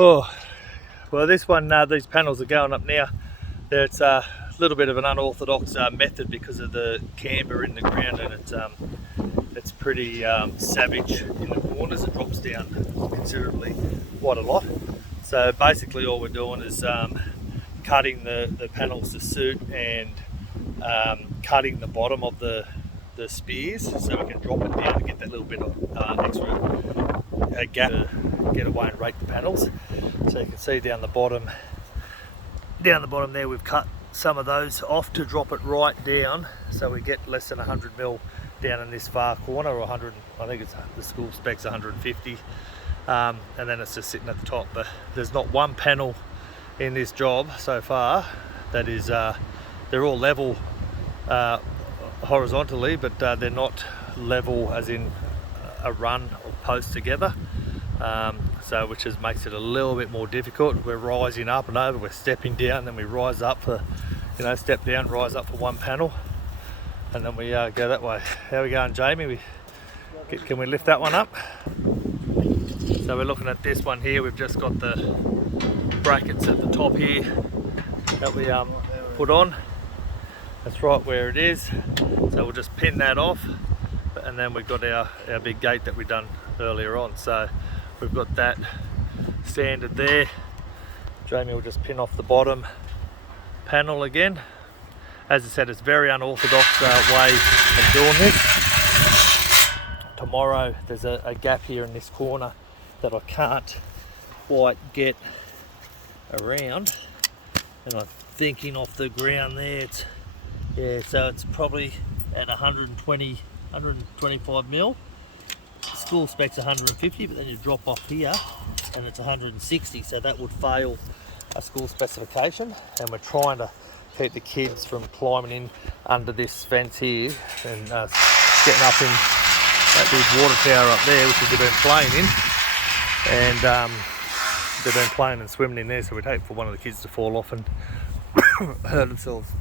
Oh, well, this one, these panels are going up now. It's a little bit of an unorthodox method because of the camber in the ground, and it's pretty savage in the corners. It drops down considerably, quite a lot. So basically all we're doing is cutting the panels to suit and cutting the bottom of the spears so we can drop it down to get that little bit of extra gap to get away and rake the panels. So you can see down the bottom there, we've cut some of those off to drop it right down, so we get less than 100 mil down in this far corner, or 100. I think it's the school specs 150, and then it's just sitting at the top. But there's not one panel in this job so far that is. They're all level horizontally, but they're not level as in a run or post together. So which makes it a little bit more difficult. We're rising up and over, we're stepping down, then we rise up for, step down, rise up for one panel, and then we go that way. How are we going, Jamie? Can we lift that one up? So we're looking at this one here. We've just got the brackets at the top here that we put on. That's right where it is. So we'll just pin that off, and then we've got our big gate that we've done earlier on. So we've got that standard there. Jamie will just pin off the bottom panel again. As I said, it's a very unorthodox way of doing this. Tomorrow there's a gap here in this corner that I can't quite get around, and I'm thinking off the ground there, so it's probably at 125 mil. School specs 150, but then you drop off here and it's 160, so that would fail a school specification. And we're trying to keep the kids from climbing in under this fence here and getting up in that big water tower up there, which they've been playing in, and they've been playing and swimming in there, so we'd hate for one of the kids to fall off and hurt themselves.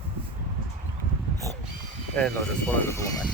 And I just wanted to blow back.